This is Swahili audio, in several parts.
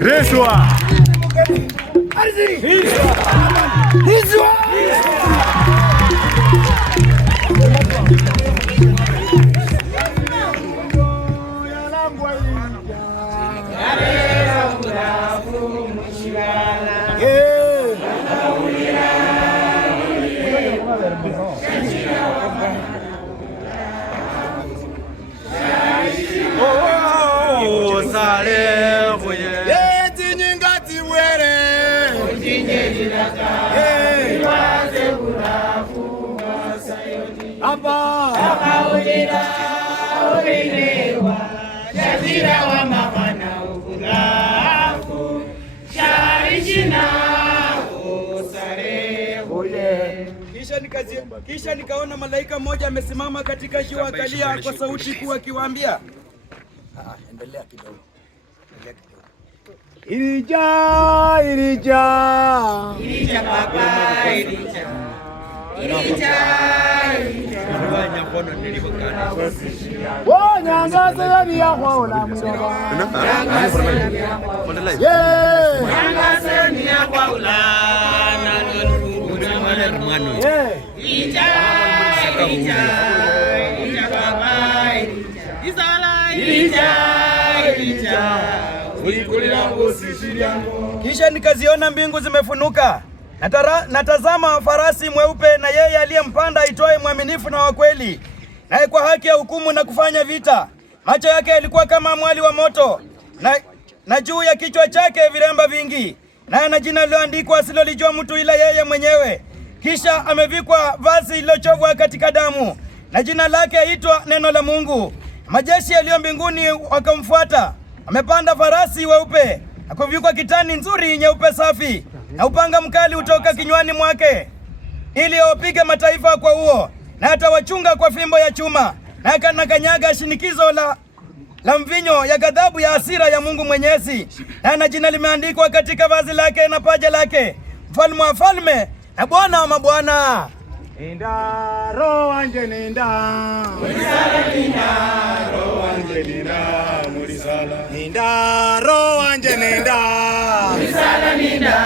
Rizwa. Kisha nikaona malaika mmoja amesimama katika jua kalia kwa sauti kuu akiwaambia, endelea kidogo. Irija baba, Irija. Oh, nyangaze yali ya kwaola mwiroba. Nyangaze ni ya kwaola na lungu na mwano. Irija baba, Irija. Kisha nikaziona mbingu zimefunuka. Natazama farasi mweupe, na yeye aliyempanda aitwaye mwaminifu na wa kweli, naye kwa haki ya hukumu na kufanya vita. Macho yake yalikuwa kama mwali wa moto, na juu ya kichwa chake viremba vingi, naye ana jina lililoandikwa asilolijua mtu ila yeye mwenyewe. Kisha amevikwa vazi lililochovwa katika damu, na jina lake aitwa Neno la Mungu. Majeshi yaliyo mbinguni wakamfuata. Amepanda farasi weupe, akavikwa kitani nzuri nyeupe safi, na upanga mkali utoka kinywani mwake, ili awapige mataifa kwa huo, na atawachunga kwa fimbo ya chuma, na anakanyaga shinikizo la mvinyo ya ghadhabu ya hasira ya Mungu Mwenyezi. Na jina limeandikwa katika vazi lake na paja lake, Mfalme wa falme na Bwana wa mabwana. Nenda roho wanje nenda mulisala, nenda roho wanje nenda mulisala, nenda roho wanje nenda mulisala, nenda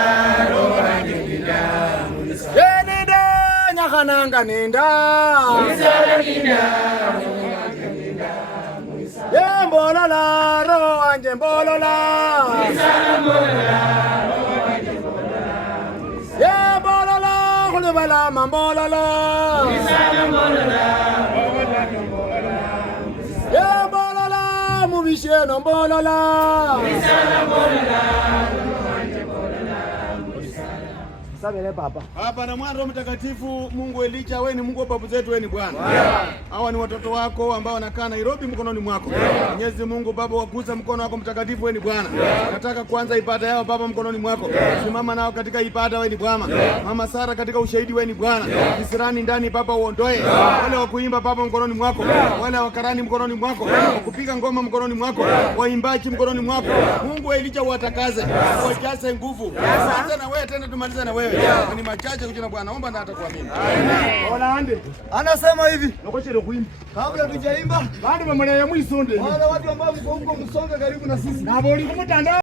roho wanje nenda mulisala, nenda nyakananga nenda mulisala, nenda roho wanje nenda mulisala, mbolola roho wanje mbolola mulisala, mbolola roho wanje mbolola mulisala, mbolola kulibala mambolola mulisala, mbolola ya mbolola mubisheno mbolola mulisala, mbolola sabele Baba na Mwana Roho Mtakatifu. Mungu Elija, wewe ni Mungu wa babu zetu, wewe ni Bwana. Hawa ni watoto wako ambao wanakaa Nairobi mkononi mwako. Mwenyezi Mungu Baba, wagusa mkono wako mtakatifu, wewe ni Bwana. Nataka kuanza ibada yao Baba mkononi mwako. Simama nao katika ibada, wewe ni Bwana. Mama Sara katika ushahidi, wewe ni Bwana. Kisirani ndani Baba uondoe. Wale wa kuimba Baba mkononi mwako. Wale wa karani mkononi mwako. Kupiga ngoma mkononi mwako. Waimbaji mkononi mwako. Mungu Elija, watakaze. Wajaze nguvu. Sasa na wewe tena tumalize na wewe. Ni machache kujina Bwana, naomba na atakuamini. Amen. Olaande. Anasema hivi. Nokoshere kuimba. Kabla tujaimba, bado mambo ya mwisonde. Wale watu ambao mko huko msonga karibu na sisi. Na boli kumtandao.